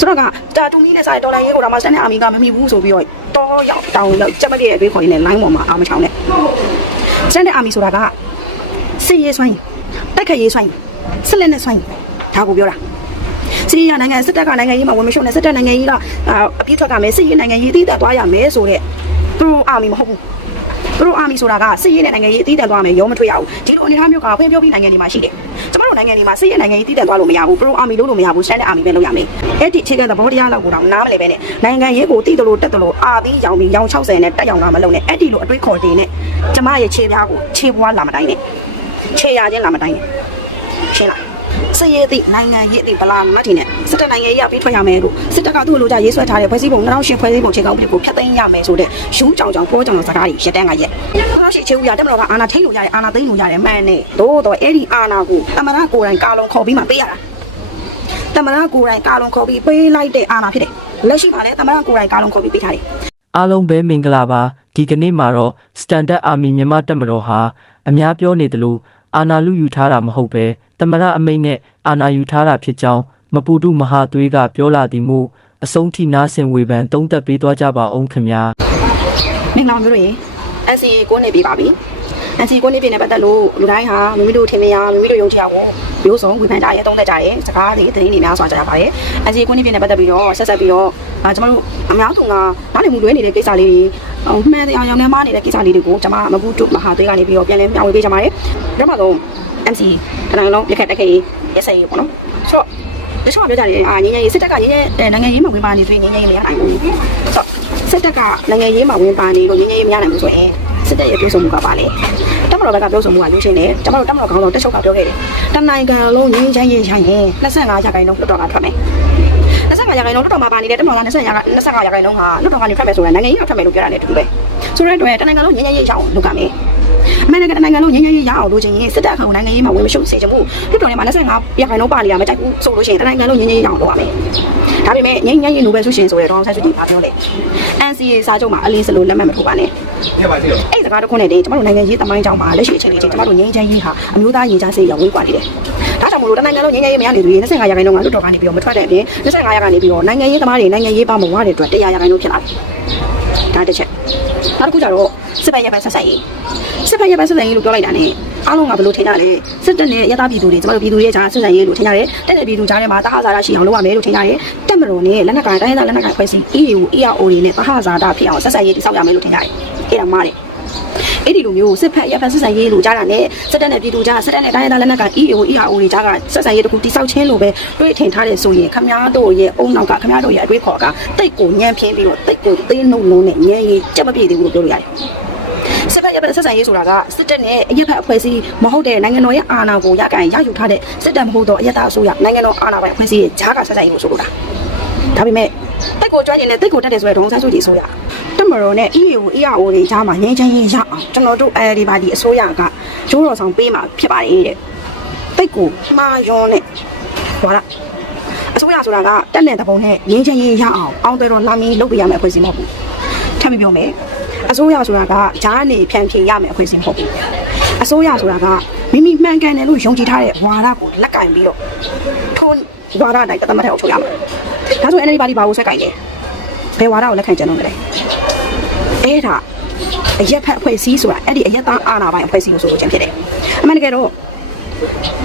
ဆိုတော့ကဒါတူမီနဲ့ဆိုင်ဒေါ်လာရေးကိုတော့မှစတဲ့အာမီကမမီဘူးဆိုပြီးတော့တော်ရောက်တောင်းလောက်ကြက်မပြည့်အတွေးခေါ်ရင်းနဲ့ line ပေါ်မှာအာမချောင်းနဲ့စတဲ့အာမီဆိုတာကစစ်ရေးဆွမ်းတိုက်ခတ်ရေးဆွမ်းစစ်လက်နဲ့ဆွမ်းဒါကိုပြောတာစီးရီးယားနိုင်ငံစစ်တပ်ကနိုင်ငံရေးမှာဝင်မရှုံနဲ့စစ်တပ်နိုင်ငံရေးကအပြစ်ထွက်ကမယ်စစ်ရေးနိုင်ငံရေးတည်တတ်သွားရမယ်ဆိုတဲ့သူတို့အာမီမဟုတ်ဘူးသူတို့အာမီဆိုတာကစစ်ရေးနဲ့နိုင်ငံရေးတည်တတ်သွားမယ်ရောမထွေးရဘူးဒီလိုအနေအထားမျိုးကဖွင့်ပြောပြီးနိုင်ငံတွေမှာရှိတယ်ကျမတို့ နိုင်ငံတွေမှာစစ်ရေးနိုင်ငံရေးတည်တတ်သွားလို့မရဘူးပရိုအာမီလုပ်လို့မရဘူးရှမ်းတဲ့အာမီပဲလုပ်ရမယ်အဲ့ဒီအခြေခံသဘောတရားလောက်ကိုတော့နားမလည်ပဲနဲ့နိုင်ငံရေးကိုတည်တယ်လို့တက်တယ်လို့အာပြီးရောင်ပြီးရောင်60နဲ့တက်ရောင်လာမလုပ်နဲ့အဲ့ဒီလိုအတွေးခေါ်တင်နဲ့ကျမရဲ့ခြေပြားကိုခြေပွားလာမတိုင်းနဲ့ခြေရချင်းလာမတိုင်းနဲ့ရှင်းလား စည်ရည်သည့်နိုင်ငံရေးသည့်ဗလာမတ်တီနဲ့စစ်တပ်နိုင်ငံရေးအပြီးထွက်ရမယ်လို့စစ်တပ်ကသူ့လိုကြရေးဆွဲထားတဲ့ဖွဲ့စည်းပုံ2008ဖွဲ့စည်းပုံခြေကောက်ပြီးကိုဖျက်သိမ်းရမယ်ဆိုတဲ့ယူးကြောင်ကြောင်ပိုးကြောင်ကြောင်စကားတွေရက်တန်းကရက်2008ချေဦးရတက်မတော်ကအာနာထိန်လို့ရတယ်အာနာသိမ်းလို့ရတယ်မှန်နဲ့သို့တော့အဲ့ဒီအာနာကိုတမရကိုယ်တိုင်ကာလုံခေါ်ပြီးမှပေးရတာတမရကိုယ်တိုင်ကာလုံခေါ်ပြီးပေးလိုက်တဲ့အာနာဖြစ်တယ်လက်ရှိမှာလည်းတမရကိုယ်တိုင်ကာလုံခေါ်ပြီးပေးထားတယ်အားလုံးပဲမင်္ဂလာပါဒီကနေ့မှာတော့ Standard Army မြန်မာတပ်မတော်ဟာအများပြောနေတယ်လို့အာဏာလူယူထားတာမဟုတ်ပဲ တမရအမိန့်နဲ့အာဏာယူထားတာဖြစ်ကြောင်းမပူတုမဟာသွေးကပြောလာသည်မို့အဆုံးထိနားဆင်ဝေဖန်သုံးသပ်ပေးသွားကြပါအောင်ခင်ဗျာမင်္ဂလာပါမျိုးတွေ NCA ကိုနေပြပါပြီ NCA ကိုနေပြနေပတ်သက်လို့လူတိုင်းဟာမိမိတို့ထင်မြင်ရမိမိတို့ယုံကြည်အောင်မျိုးစုံဝေဖန်ကြရဲတုံးသက်ကြရဲစကားတွေသတင်းတွေများစွာကြားရပါတယ် NCA ကိုနေပြနေပတ်သက်ပြီးတော့ဆက်ဆက်ပြီးတော့အာကျွန်တော်တို့အများဆုံးကနားလည်မှုလွဲနေတဲ့ကိစ္စလေးတွေဟိုမှန်တရားရောင်နဲ့မားနေတဲ့ကိစ္စလေးတွေကိုကျွန်မမကူတုမဟာသွေးကနေပြီးတော့ပြန်လည်မျှဝေပေးကြပါတယ်ပထမဆုံး MC တနင်္ဂနွေလုံးလက်ခက်တက်ခဲ့ရေးရက်စက်ရေးပေါ့နော်ဆိုတော့တချို့ကပြောကြတယ်အာငင်းငယ်ရေးစစ်တပ်ကငင်းငယ်နိုင်ငံရေးမှာဝင်ပါနေဆိုရင်ငင်းငယ်ရေးမရနိုင်ဘူးဆိုတော့စစ်တပ်ကနိုင်ငံရေးမှာဝင်ပါနေလို့ငင်းငယ်ရေးမရနိုင်ဘူးဆိုရင်စစ်တပ်ရဲ့ပြောဆိုမှုကပါလေတမတော်ဘက်ကပြောဆိုမှုကလူချင်းတယ်ကျွန်တော်တို့တမတော်ခေါင်းဆောင်တက်ချုပ်ကပြောခဲ့တယ်တနိုင်ငံလုံးငင်းချမ်းရေးရရင်25ရာခိုင်နှုန်းလွတ်တော်ကထွက်မယ်25ရာခိုင်နှုန်းလွတ်တော်မှာပါနေတဲ့တမတော်က25ရာ25ရာခိုင်နှုန်းဟာလွတ်တော်ကနေထွက်မယ်ဆိုရင်နိုင်ငံရေးကထွက်မယ်လို့ပြောတာနဲ့တူပဲဆိုတဲ့အတွက်တနိုင်ငံလုံးငင်းငယ်ရေးရအောင်လုပ်ကြမယ် အမေရိကန်နိုင်ငံလုံးငင်းငယ်ရေးရအောင်လုပ်ချင်ရင်စစ်တပ်အခါကိုနိုင်ငံရေးမှာဝင်မရှုပ်စေချင်ဘူးလွတ်တော်ထဲမှာ25ရာခိုင်နှုန်းပါနေရမကြိုက်ဘူးဆိုလို့ရှိရင်တနိုင်ငံလုံးငင်းငယ်ရေးရအောင်လုပ်ရမယ်ဒါပေမဲ့ငင်းငယ်ရေးနိုဘယ်ဆုရှင်ဆိုတဲ့တော့ဆန်းစုကြည်ကပြောတယ် NCA စာချုပ်မှာအလေးစလို့လက်မှတ်မထိုးပါနဲ့အဲ့စကားတစ်ခုနဲ့တည်းကျမတို့နိုင်ငံရေးတမိုင်းကြောင်းမှာလက်ရှိအချိန်လေးချင်းကျမတို့ငြိမ်းချမ်းရေးဟာအမျိုးသားရေးချမ်းစေးရောဝေးကွာနေတယ်။ဒါကြောင့်မလို့တနိုင်ငံလုံးငြိမ်းချမ်းရေးမရနေသူတွေ25ရာခိုင်နှုန်းကလွတ်တော်ကနေပြီးတော့မထွက်တဲ့အပြင်25ရာခိုင်နေပြီးတော့နိုင်ငံရေးသမားတွေနိုင်ငံရေးပါမဝတဲ့အတွက်100ရာခိုင်နှုန်းဖြစ်လာတယ်။ဒါတစ်ချက်။နောက်တစ်ခုကျတော့ စစ်ဘက်ရပ်ဘက်ဆက်ဆက်ရေးစစ်ဘက်ရပ်ဘက်ဆက်ဆက်ရေးလို့ပြောလိုက်တာ ਨੇ အားလုံးကဘယ်လိုထင်ကြလဲစစ်တပ်နဲ့ရသပြည်သူတွေကျမတို့ပြည်သူတွေကြားဆက်ဆက်ရေးလို့ထင်ကြတယ်တက်တဲ့ပြည်သူကြားထဲမှာတဟဇာတာရှိအောင်လုပ်ရမယ်လို့ထင်ကြတယ်တက်မတော်နဲ့လက်နက်ကိုင်တိုင်းဒေသလက်နက်ကိုင်ဖွဲ့စည်း EU EAO တွေနဲ့တဟဇာတာဖြစ်အောင်ဆက်ဆက်ရေးတိစောက်ရမယ်လို့ထင်ကြတယ်အဲ့ဒါမှားတယ်အဲ့ဒီလိုမျိုးစစ်ဖက်ရပ်ဖက်ဆက်ဆံရေးလို့ကြားတာနဲ့စစ်တပ်နဲ့ပြည်သူကြားစစ်တပ်နဲ့တိုင်းဒေသလက်နက်က EAO EAO တွေကြားကဆက်ဆံရေးတခုတိစောက်ချင်းလို့ပဲတွေးထင်ထားတယ်ဆိုရင်ခမားတို့ရဲ့အုံနောက်ကခမားတို့ရဲ့အတွေးခေါ်ကတိတ်ကိုညံဖျင်းပြီးတော့တိတ်ကိုသေးနှုတ်လုံးနဲ့ညံရည်ကြက်မပြေသေးဘူးလို့ပြောလို့ရတယ် စစ်ဖက်ရပ်ဖက်ဆက်ဆံရေးဆိုတာကစစ်တပ်နဲ့အရက်ဖက်အဖွဲ့အစည်းမဟုတ်တဲ့နိုင်ငံတော်ရဲ့အာဏာကိုရကန်ရယူထားတဲ့စစ်တပ်မဟုတ်တော့အရက်သားအစိုးရနိုင်ငံတော်အာဏာပိုင်အဖွဲ့အစည်းရဲ့ဂျားကဆက်ဆံရေးကိုဆိုလိုတာဒါပေမဲ့တိတ်ကိုကြွနေတယ်တိတ်ကိုတက်တယ်ဆိုတဲ့ဒေါန်ဆန်းစုကြည်အစိုးရတက်မတော်နဲ့ EAO EAO တွေကြားမှာငင်းချင်းရေးရအောင်ကျွန်တော်တို့အဲဒီပါဒီအစိုးရကရိုးတော်ဆောင်ပေးမှာဖြစ်ပါတယ်တဲ့တိတ်ကိုမှားရွံနဲ့ဟောလားအစိုးရဆိုတာကတက်တဲ့တပုံနဲ့ငင်းချင်းရေးရအောင်အောင်းတယ်တော့လာမီလုပ်ပေးရမယ့်အဖွဲ့အစည်းမဟုတ်ဘူးထပ်ပြီးပြောမယ် အစိုးရဆိုတာကဂျားနေဖြန့်ဖြေရမယ့်အဖွဲ့အစည်းမဟုတ်ဘူးအစိုးရဆိုတာကမိမိမှန်ကန်တယ်လို့ယုံကြည်ထားတဲ့ဝါဒကိုလက်ကင်ပြီးတော့ထုံးဝါဒတိုင်းတသမတ်ထဲအောင်ချုပ်ရမှာဒါဆို NLD ပါတီဘာကိုဆွဲကင်လဲဘယ်ဝါဒကိုလက်ခံကြံလို့လဲအဲ့ဒါအရက်ဖက်အဖွဲ့အစည်းဆိုတာအဲ့ဒီအရက်သားအာဏာပိုင်အဖွဲ့အစည်းလို့ဆိုလို့ချင်းဖြစ်တယ်အမှန်တကယ်တော့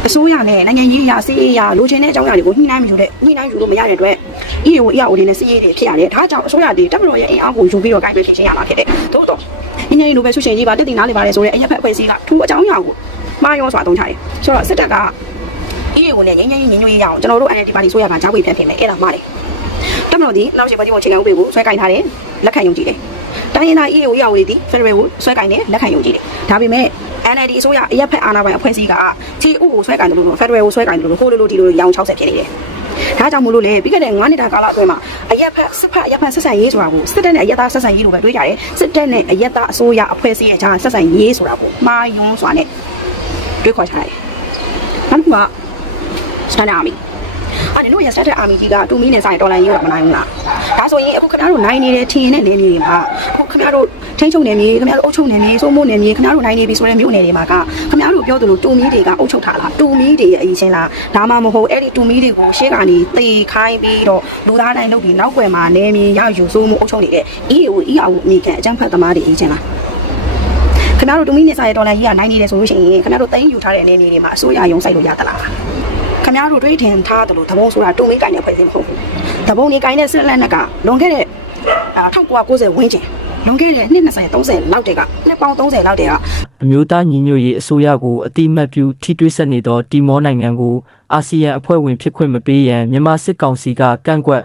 အစိုးရနဲ့နိုင်ငံရေးအရာစီးရေးအရာလိုချင်တဲ့အကြောင်းအရာတွေကိုညှိနှိုင်းယူတဲ့ညှိနှိုင်းယူလို့မရတဲ့အတွက် EAO EAO တွေနဲ့စီးရေးတွေဖြစ်ရတယ်ဒါကြောင့်အစိုးရတွေတပ်မတော်ရဲ့အင်အားကိုယူပြီးတော့ကိုင်တွယ်ဖြစ်ချင်းရမှာဖြစ်တယ်သို့တော့ညဉ့်ညဉ့်လိုပဲဆုရှင်ကြီးပါတည်တည်နားလေပါတယ်ဆိုတော့အရက်ဖက်အဖွဲ့အစည်းကထူးအကြောင်းအရာကိုမှားရောစွာအသုံးချတယ်ဆိုတော့စစ်တပ်က EAO နဲ့ငြိမ်းချမ်းရေးငြိမ်းချမ်းရေးရအောင်ကျွန်တော်တို့ NLD ပါတီဆိုရကကြားဝေဖြန့်ဖြစ်မယ်အဲ့ဒါမှားတယ်တပ်မတော်ဒီနောက်ရှိပါတီဝင်ချိန်ခံဥပဒေကိုဆွဲကင်ထားတယ်လက်ခံယုံကြည်တယ်တိုင်းရင်းသား EAO ရဝေသည် Federal ကိုဆွဲကင်နေလက်ခံယုံကြည်တယ်ဒါပေမဲ့ NLD အစိုးရအရက်ဖက်အာဏာပိုင်အဖွဲ့အစည်းက TU ကိုဆွဲကင်တယ်လို့ Federal ကိုဆွဲကင်တယ်လို့ဟိုလိုလိုဒီလိုရောင်60ဖြစ်နေတယ် ဒါကြောင့်မို့လို့လေပြီးခဲ့တဲ့9နှစ်တာကာလအတွင်းမှာအရက်ဖက်စစ်ဖက်အရက်ဖက်ဆက်ဆံရေးဆိုတာကိုစစ်တပ်နဲ့အရက်သားဆက်ဆံရေးလိုပဲတွေးကြတယ်စစ်တပ်နဲ့အရက်သားအစိုးရအဖွဲ့အစည်းရဲ့ကြားဆက်ဆံရေးဆိုတာကိုမှားယွင်းစွာနဲ့တွေးခေါ်ထားတယ်နောက်တစ်ခုက Standard Army အဲ့တို့ရစတဲ့အာမီကြီးကတူမီနဲ့ဆိုင်ဒေါ်လာရေးတော့မနိုင်ဘူးလားဒါဆိုရင်အခုခင်ဗျားတို့နိုင်နေတဲ့ထင်းနေတဲ့နေနေတွေမှာအခုခင်ဗျားတို့ ထိန်းချုပ်နယ်မြေခင်ဗျားတို့အုပ်ချုပ်နယ်မြေစိုးမိုးနယ်မြေခင်ဗျားတို့နိုင်နေပြီဆိုတဲ့မြို့နယ်တွေမှာကခင်ဗျားတို့ပြောသလိုတူမီတွေကအုပ်ချုပ်ထားလားတူမီတွေရဲ့အရင်ချင်းလားဒါမှမဟုတ်အဲ့ဒီတူမီတွေကိုရှေ့ကနေတေခိုင်းပြီးတော့လူသားတိုင်းလုပ်ပြီးနောက်ွယ်မှာနယ်မြေရယူစိုးမိုးအုပ်ချုပ်နေတဲ့ EAO EAO အမိခံအကြမ်းဖက်သမားတွေအရင်ချင်းလားခင်ဗျားတို့တူမီနေစာရဲ့ဒေါ်လာကြီးကနိုင်နေတယ်ဆိုလို့ရှိရင်ခင်ဗျားတို့သိမ်းယူထားတဲ့အနေအတွေမှာအစိုးရယုံဆိုင်လို့ရသလားခင်ဗျားတို့တွေးထင်ထားတယ်လို့သဘုံဆိုတာတူမီကိုင်းတဲ့ဖွဲ့စည်းမဟုတ်ဘူးသဘုံနေကိုင်းတဲ့စစ်လက်နက်ကလွန်ခဲ့တဲ့အာ1990ဝန်းကျင် လွန်ခဲ့တဲ့နှစ်20 30လောက်တည်းကနှစ်ပေါင်း30လောက်တည်းကအမျိုးသားညီညွတ်ရေးအစိုးရကိုအတိမတ်ပြုထိတွေ့ဆက်နေသောတီမောနိုင်ငံကိုအာဆီယံအဖွဲ့ဝင်ဖြစ်ခွင့်မပေးရန်မြန်မာစစ်ကောင်စီကကန့်ကွက်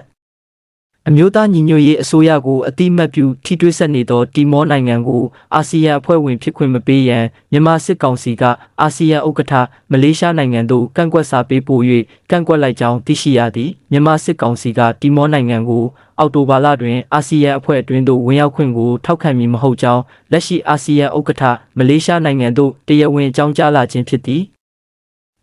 အမျိုးသားညီညွတ်ရေးအစိုးရကိုအတိမတ်ပြုထိတွေ့ဆက်နေသောတီမောနိုင်ငံကိုအာဆီယံအဖွဲ့ဝင်ဖြစ်ခွင့်မပေးရန်မြန်မာစစ်ကောင်စီကအာဆီယံဥက္ကဋ္ဌမလေးရှားနိုင်ငံသို့ကန့်ကွက်စာပေးပို့၍ကန့်ကွက်လိုက်ကြောင်းသိရှိရသည်မြန်မာစစ်ကောင်စီကတီမောနိုင်ငံကိုအောက်တိုဘာလတွင်အာဆီယံအဖွဲ့အတွင်းသို့ဝင်ရောက်ခွင့်ကိုထောက်ခံမည်မဟုတ်ကြောင်းလက်ရှိအာဆီယံဥက္ကဋ္ဌမလေးရှားနိုင်ငံသို့တရားဝင်အကြောင်းကြားလာခြင်းဖြစ်သည်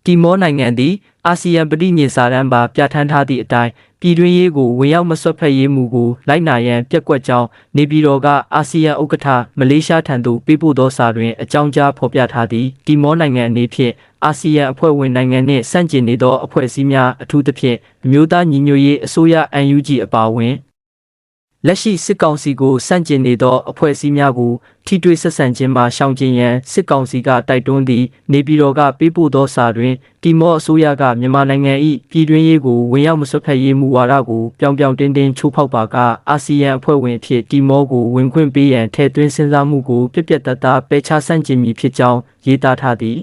တီမောနိုင်ငံသည်အာဆီယံပြည်ညင်စာတမ်းပါပြဋ္ဌာန်းထားသည့်အတိုင်း ပြည်တွင်းရေးကိုဝင်ရောက်မဆွတ်ဖက်ရေးမူကိုလိုက်နာရန်ပြက်ကွက်ကြောင်းနေပြည်တော်ကအာဆီယံဥက္ကဋ္ဌမလေးရှားထံသို့ပေးပို့သောစာတွင်အကြောင်းကြားဖော်ပြထားသည်တီမောနိုင်ငံအနေဖြင့်အာဆီယံအဖွဲ့ဝင်နိုင်ငံနှင့်ဆန့်ကျင်နေသောအဖွဲ့အစည်းများအထူးသဖြင့်အမျိုးသားညီညွတ်ရေးအစိုးရ UNG အပါအဝင် လက်ရှိစစ်ကောင်စီကိုစန့်ကျင်နေသောအဖွဲ့အစည်းများကိုထိတွေ့ဆက်ဆံခြင်းမှာရှောင်ကျဉ်ရန်စစ်ကောင်စီကတိုက်တွန်းသည့်နေပြည်တော်ကပေးပို့သောစာတွင်တီမောအစိုးရကမြန်မာနိုင်ငံ၏ပြည်တွင်းရေးကိုဝင်ရောက်မဆွတ်ဖက်ရေးမူဝါဒကိုပြောင်ပြောင်တင်းတင်းချိုးဖောက်ပါကအာဆီယံအဖွဲ့ဝင်အဖြစ်တီမောကိုဝင်ခွင့်ပေးရန်ထည့်သွင်းစဉ်းစားမှုကိုပြက်ပြက်တတ်တာပယ်ချဆန့်ကျင်မည်ဖြစ်ကြောင်းရေးသားထားသည်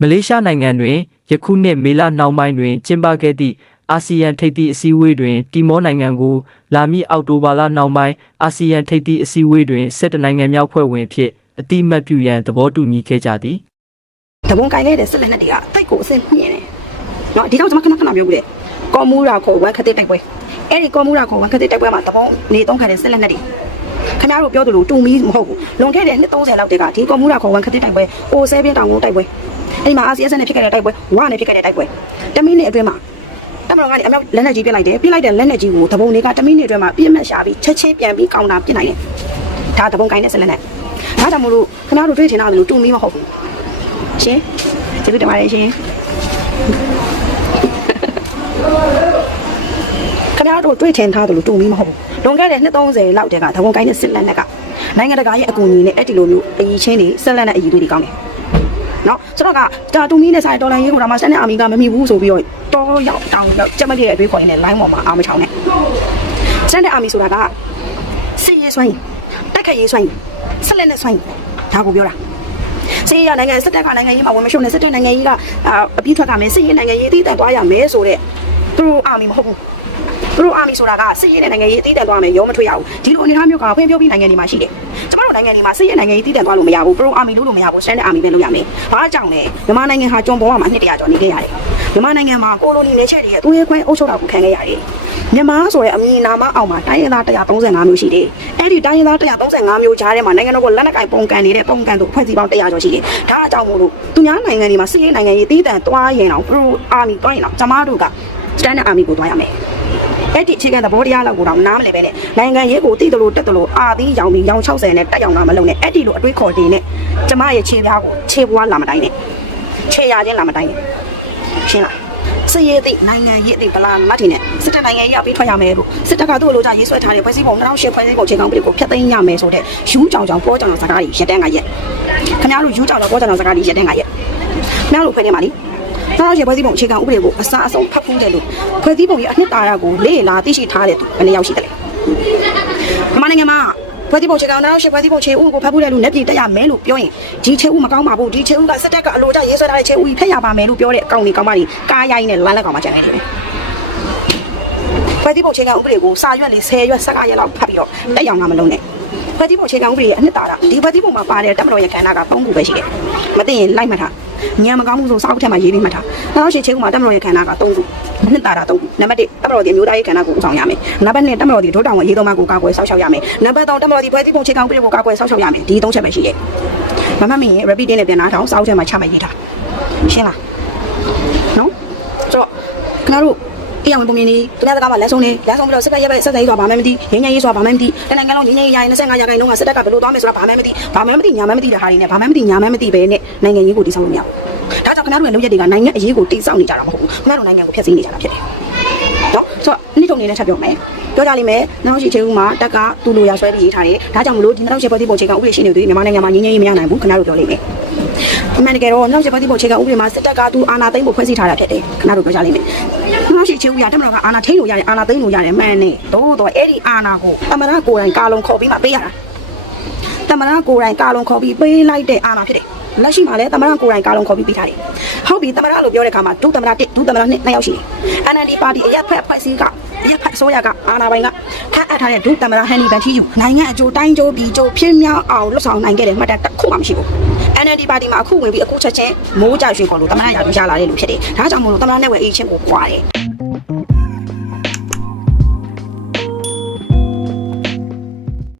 မလေးရှားနိုင်ငံတွင်ယခုနှစ်မေလနောက်ပိုင်းတွင်ကျင်းပခဲ့သည့် အာဆီယံထိပ်သီးအစည်းအဝေးတွင်တီမောနိုင်ငံကိုလာမည့်အောက်တိုဘာလနောက်ပိုင်းအာဆီယံထိပ်သီးအစည်းအဝေးတွင်၁၇နိုင်ငံမြောက်ဖွဲ့ဝင်ဖြစ်အတိမတ်ပြုရန်သဘောတူညီခဲ့ကြသည်။တဘုံကိုင်လိုက်တဲ့စစ်လက်နက်တွေကတိုက်ကိုအစင်မြင်တယ်။နော်ဒီတော့ကျွန်မခဏခဏပြောဘူးတဲ့။ကော်မူရာကိုဝန်ခတဲ့တိုက်ပွဲ။အဲ့ဒီကော်မူရာကိုဝန်ခတဲ့တိုက်ပွဲမှာတဘုံနေသုံးခါတဲ့စစ်လက်နက်တွေခင်ဗျားတို့ပြောသလိုတူမီမဟုတ်ဘူးလွန်ခဲ့တဲ့နှစ်30လောက်တက်ကဒီကွန်မူရာခေါ်ဝန်ခတိတိုက်ပွဲအိုဆဲပြင်းတောင်ကုန်းတိုက်ပွဲအဲ့ဒီမှာ RCS နဲ့ဖြစ်ခဲ့တဲ့တိုက်ပွဲဝါနဲ့ဖြစ်ခဲ့တဲ့တိုက်ပွဲတမီးနဲ့အတွင်းမှာ တမတော်ကနေအမြောက်လက်နက်ကြီးပြစ်လိုက်တယ်ပြစ်လိုက်တဲ့လက်နက်ကြီးကိုတဘုံတွေကတမိနစ်အတွင်းမှာပြစ်မှတ်ရှာပြီးချက်ချင်းပြန်ပြီးကောင်းတာပြစ်နိုင်တယ်ဒါတဘုံကိုင်းတဲ့စစ်လက်နက်ဒါကြောင့်မို့လို့ခင်ဗျားတို့တွေ့ချင်တာလို့တူမီမဟုတ်ဘူးရှင်ကျေးဇူးတင်ပါတယ်ရှင်ခင်ဗျားတို့တွေ့ထင်ထားသလိုတူမီမဟုတ်ဘူးလွန်ခဲ့တဲ့နှစ်30လောက်တည်းကသဘုံကိုင်းတဲ့စစ်လက်နက်ကနိုင်ငံတကာရဲ့အကူအညီနဲ့အဲ့ဒီလိုမျိုးအကြီးချင်းတွေဆက်လက်နဲ့အကြီးတွေကောင်းတယ် နော်ဆိုတော့ကဒါတူမီနဲ့ဆိုင်ဒေါ်လာရေးကိုဒါမှစတဲ့အာမီကမမီဘူးဆိုပြီးတော့တော်ရောက်တောင်းတော့ကြက်မပြည့်ရဲ့အတွေးခေါ်နေတဲ့ line ပေါ်မှာအားမချောင်းနဲ့စတဲ့အာမီဆိုတာကစစ်ရေးစွမ်းရည်တက်ခတ်ရေးစွမ်းရည်ဆက်လက်နဲ့စွမ်းရည်ဒါကိုပြောတာစစ်ရေးရနိုင်ငံစစ်တပ်ကနိုင်ငံရေးမှာဝင်မရှုံနဲ့စစ်တပ်နိုင်ငံရေးကအအပြီးထွက်ကမယ်စစ်ရေးနိုင်ငံရေးအသေးတန်သွားရမယ်ဆိုတဲ့သူတို့အာမီမဟုတ်ဘူးသူတို့အာမီဆိုတာကစစ်ရေးနဲ့နိုင်ငံရေးအသေးတန်သွားမယ်ရောမထွေးရဘူးဒီလိုအနေအထားမျိုးကဖွင့်ပြောပြီးနိုင်ငံတွေမှာရှိတယ်ကျမ တို့နိုင်ငံတွေမှာစစ်ရေးနိုင်ငံရေးအသေးတန်သွားလို့မရဘူးပရိုအာမီလို့လို့မရဘူးစတန်ဒတ်အာမီပဲလုပ်ရမယ်ဘာကြောင့်လဲမြန်မာနိုင်ငံဟာကျွန်းပေါ်မှာနှစ်တရာကျော်နေခဲ့ရတယ်မြန်မာနိုင်ငံမှာကိုလိုနီနယ်ချက်တွေရဲ့သူရဲခွဲအုပ်ချုပ်တာကိုခံခဲ့ရတယ်မြန်မာဆိုတဲ့အမည်နာမအောင်မှာတိုင်းရင်းသား135မျိုးရှိတယ်။အဲ့ဒီတိုင်းရင်းသား135မျိုးကြားထဲမှာနိုင်ငံတော်ကလက်နက်ကိုင်ပုံကန်နေတဲ့ပုံကန်တို့ဖွဲ့စည်းပေါင်း100ကျော်ရှိတယ်။ဒါအကြောင်းမို့လို့သူများနိုင်ငံတွေမှာစစ်ရေးနိုင်ငံရေးတီးတန့်သွားရင်တော့ Pro Army သွားရင်တော့ကျမတို့က Standard Army ကိုသွားရမယ်။ အဲ့ဒီအခြေခံသဘောတရားလောက်ကိုတော့နားမလဲပဲနဲ့နိုင်ငံရေးကိုတည်တယ်လို့တက်တယ်လို့အာသီးရောင်ပြီးရောင်60နဲ့တက်ရောင်တာမလုပ်နဲ့အဲ့ဒီလိုအတွေးခေါ်တင်နဲ့ကျမရဲ့ခြေပြားကိုခြေပွားလာမတိုင်းနဲ့ခြေရချင်းလာမတိုင်းနဲ့ရှင်းလားစစ်ရေးသိနိုင်ငံရေးသိဗလာမတ်တီနဲ့စစ်တပ်နိုင်ငံရေးအပြီးထွက်ရမယ်လို့စစ်တပ်ကသူ့လိုကြရေးဆွဲထားတဲ့ဖွဲ့စည်းပုံ2008ဖွဲ့စည်းပုံချိန်ကောင်းပြည်ကိုဖျက်သိမ်းရမယ်ဆိုတဲ့ယူးကြောင်ကြောင်ပေါ်ကြောင်ကြောင်စကားတွေရက်တန်းကရက်ခင်ဗျားတို့ယူးကြောင်ကြောင်ပေါ်ကြောင်ကြောင်စကားတွေရက်တန်းကရက်ခင်ဗျားတို့ဖွဲ့နေပါလိ 2008ဖွဲ့စည်းပုံအခြေခံဥပဒေကိုအစားအဆုံးဖတ်ဖူးတယ်လို့ဖွဲ့စည်းပုံရဲ့အနှစ်သာရကိုလေ့လာသိရှိထားတဲ့သူဘယ်နှယောက်ရှိတယ်လဲမြန်မာနိုင်ငံမှာဖွဲ့စည်းပုံခြေကောင်နောက်ရှေ့ဖွဲ့စည်းပုံခြေဥကိုဖတ်ဖို့တဲ့လူနဲ့ပြည်တက်ရမယ်လို့ပြောရင်ဒီခြေဥမကောင်းပါဘူးဒီခြေဥကစက်တက်ကအလိုကြရေးဆွဲထားတဲ့ခြေဥကြီးဖက်ရပါမယ်လို့ပြောတဲ့အကောင်ကြီးကောင်မကြီးကားရိုင်းနဲ့လမ်းလက်ကောင်မကျန်နေတယ်ဖွဲ့စည်းပုံခြေကောင်ဥပဒေကိုစာရွက်လေး10ရွက်15ရက်လောက်ဖတ်ပြီးတော့တက်ရောင်တာမလုံးနဲ့ဖွဲ့စည်းပုံခြေကောင်ဥပဒေရဲ့အနှစ်သာရဒီဖွဲ့စည်းပုံမှာပါတဲ့တပ်မတော်ရဲ့ခန္ဓာက3ခုပဲရှိတယ်မသိရင်လိုက်မှတ်ထား ညံမကောင်းမှုဆိုစာအုပ်ထဲမှာရေးပြီးမှတ်ထားနောက်ရှေ့ခြေဥမှာတပ်မတော်ရဲ့ခန္ဓာက3ခုအနှစ်သာရ3ခုနံပါတ်1တပ်မတော်ရဲ့အမျိုးသားရေးခန္ဓာကိုဦးဆောင်ရမယ်နံပါတ်2တပ်မတော်ရဲ့ဒုတောင်ဝရေးတော်မှာကိုကာကွယ်ဆောက်ရှောက်ရမယ်နံပါတ်3တပ်မတော်ရဲ့ဖွဲ့စည်းပုံခြေကောင်ဥပဒေကိုကာကွယ်ဆောက်ရှောက်ရမယ်ဒီ3ချက်ပဲရှိတယ်မမှတ်မိရင် repeat နဲ့ပြန်နားထောင်စာအုပ်ထဲမှာချမှတ်ရေးထားရှင်းလားနော်ဆိုတော့ခင်ဗျားတို့ တရားဝင်ပုံမြင်နေသူများစကားမှာလက်ဆုံးနေလက်ဆုံးပြီးတော့စက်ကရက်ပဲစက်တိုင်းဆိုတာဘာမှမသိငင်းငင်းရေးဆိုတာဘာမှမသိတနင်္ဂနွေလုံးငင်းငင်းရေးရိုင်း25ရာခိုင်နှုန်းကစက်ကဘယ်လိုသွားမယ်ဆိုတာဘာမှမသိဘာမှမသိညာမှမသိတဲ့ဟာတွေနဲ့ဘာမှမသိညာမှမသိပဲနဲ့နိုင်ငံရေးကိုတည်ဆောက်လို့မရဘူးဒါကြောင့်ခင်ဗျားတို့ရဲ့လုပ်ရက်တွေကနိုင်ငံအရေးကိုတည်ဆောက်နေကြတာမဟုတ်ဘူးခင်ဗျားတို့နိုင်ငံကိုဖျက်ဆီးနေကြတာဖြစ်တယ်နော်ဆိုတော့နေ့ထုံနေတဲ့ထပ်ပြောမယ်ပြောကြလိမ့်မယ်နောက်ရှိချေဦးမှာတက်ကသူ့လိုရာဆွဲပြီးရေးထားတယ်ဒါကြောင့်မလို့ဒီနောက်ရှိပေါ်တိပုံချိန်ကဥပဒေရှိနေသူမြန်မာနိုင်ငံမှာငင်းငင်းရေးမရနိုင်ဘူးခင်ဗျားတို့ပြောလိမ့်မယ်အမှန်တကယ်တော့နောက်ရှိပေါ်တိပုံချိန်ကဥပဒေမှာစစ်တပ်ကသူအာဏာသိမ်းဖို့ဖွဲ့စည်းထားတာဖြစ်တယ်ခင်ဗျားတို့ပြောကြလိမ့်မယ် နောက်ရှိချေဦးရတက်မတော်ကအာဏာထိန်းလို့ရတယ်အာဏာသိမ်းလို့ရတယ်မှန်တယ်သို့တော့အဲ့ဒီအာဏာကိုအမရကိုယ်တိုင်ကာလုံခေါ်ပြီးမှပေးရတာတမရကိုယ်တိုင်ကာလုံခေါ်ပြီးပေးလိုက်တဲ့အာဏာဖြစ်တယ်။လက်ရှိမှာလည်းတမရကိုယ်တိုင်ကာလုံခေါ်ပြီးပေးထားတယ်။ဟုတ်ပြီတမရလို့ပြောတဲ့အခါမှာဒုတမရ1ဒုတမရ2နှစ်ယောက်ရှိတယ်။ NLD ပါတီအရက်ဖက်ဖွဲ့စည်းကအရက်ဖက်အစိုးရကအာဏာပိုင်ကခန့်အပ်ထားတဲ့ဒုတမရဟန်နီဗန်ချီယူနိုင်ငံအကျိုးတိုင်းကျိုးပြည်ကျိုးဖြစ်မြောက်အောင်လွတ်ဆောင်နိုင်ခဲ့တဲ့မှတ်တမ်းတစ်ခုမှမရှိဘူး။ NLD ပါတီမှာအခုဝင်ပြီးအခုချက်ချင်းမိုးကြရွှေခေါ်လို့တမရရာထူးရလာတဲ့လူဖြစ်တယ်။ဒါကြောင့်မို့လို့တမရနဲ့ဝယ်အေးချင်းကိုပွားတယ်။